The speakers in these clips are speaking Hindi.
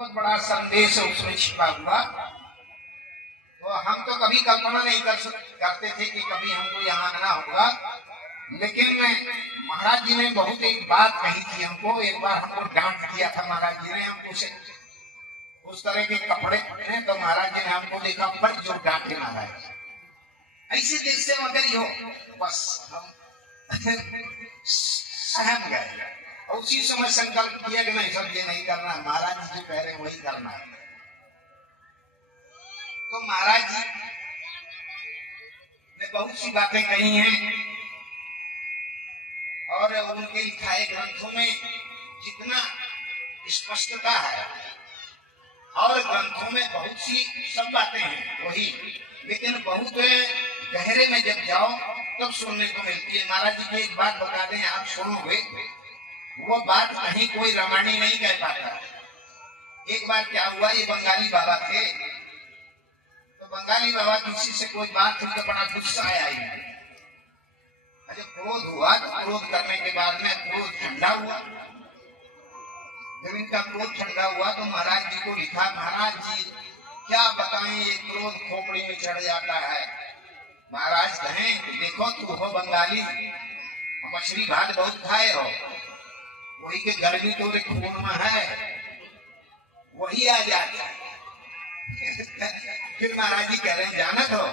बहुत बड़ा संदेश उसमें छिपा हुआ। तो हम तो कभी कल्पना नहीं करते थे कि कभी हमको यहाँ आना होगा, लेकिन महाराज जी ने बहुत एक बात कही थी हमको। एक बार हमको डांट दिया था महाराज जी ने हमको से उस तरह के कपड़े पहने, तो महाराज जी ने हमको देखा पर जो डांटे महाराज ऐसे जैसे मगर हो, बस हम सहम गए और उसी समय संकल्प किया कि नहीं सब ये नहीं करना, महाराज जी जो कह रहे वही करना है। तो महाराज जी ने बहुत सी बातें कही हैं और उनके लिखाए ग्रंथों में जितना स्पष्टता है और ग्रंथों में बहुत सी सब बातें हैं वही, लेकिन बहुत गहरे में जब जाओ तब सुनने को मिलती है। महाराज जी की एक बात बता दें, आप सुनोगे वो बात कहीं कोई रामायणी नहीं कह पाता। एक बार क्या हुआ, ये बंगाली बाबा थे, तो बंगाली बाबा किसी से कोई बात हुई तो बड़ा गुस्सा आया। जब क्रोध हुआ तो क्रोध करने के बाद में क्रोध ठंडा हुआ। जब इनका क्रोध ठंडा हुआ तो महाराज जी को लिखा, महाराज जी क्या बताएं ये क्रोध खोपड़ी में चढ़ जाता है। महाराज कहें तो देखो तू हो बंगाली, मछली भात बहुत खाए हो, वही के गर्मी तो खून में है, वही आ जाता है। फिर महाराज जी कह रहे हैं जानत हो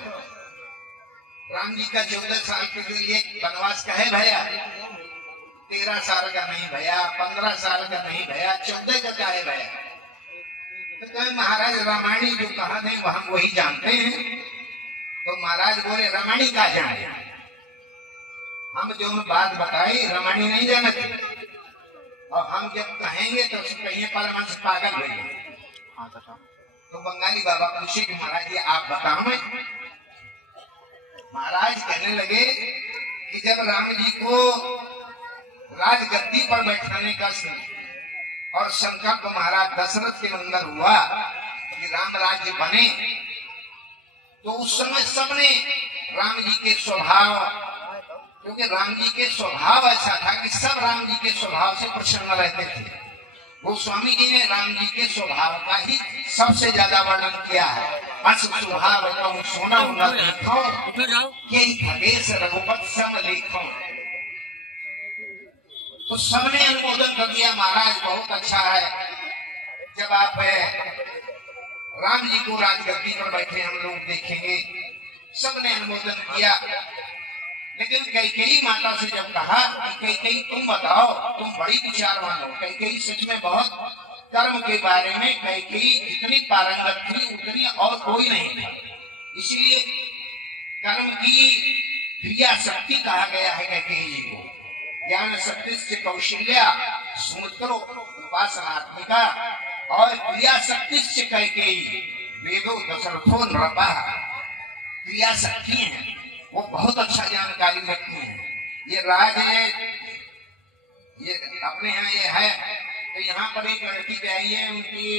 राम जी का 14 साल के लिए वनवास का है भैया, 13 साल का नहीं भैया, 15 साल का नहीं भैया, 14 का है भैया। तो कहे महाराज रामायणी जो कहा नहीं वो हम वही जानते हैं। तो महाराज बोले रामायणी का जाने, हम जो बात बताई रामायणी नहीं जानते, और हम जब कहेंगे तो कहिए परमहंस पागल हुए। तो बंगाली बाबा पूछे कि महाराज जी आप बताओ। मैं महाराज कहने लगे कि जब राम जी को राजगद्दी पर बैठाने का और संकल्प महाराज दशरथ के अंदर हुआ कि राम राज्य बने, तो उस समय सबने राम जी के स्वभाव, क्योंकि राम जी के स्वभाव ऐसा था कि सब राम जी के स्वभाव से प्रसन्न रहते थे। वो स्वामी जी ने राम जी के स्वभाव का ही सबसे ज्यादा वर्णन किया है। अस स्वभाव सोना न देखो खगेश रघुपत सब लेखो। तो सबने अनुमोदन कर दिया, महाराज बहुत अच्छा है। जब आप राम जी को राजगद्दी पर बैठे हम लोग देखेंगे, सबने अनुमोदन किया। लेकिन कैकेयी माता से जब कहा कि कैकेयी तुम बताओ, तुम बड़ी विचारवान हो, कैकेयी सच में बहुत कर्म के बारे में कैकेयी जितनी पारंगत थी उतनी और कोई नहीं था, इसलिए कर्म की क्रिया शक्ति कहा गया है कैकेयी जी को। ज्ञान शक्ति से कौशल्या सुमित्रो उपासनात्मिका, और क्रिया शक्ति से कैकेयी वेदो दशरथो नृपा। क्रिया शक्ति है, वो बहुत अच्छा जानकारी रखती हैं। ये राज है, ये अपने यहाँ ये है। तो यहाँ पर एक लड़की ब्याही है, उनकी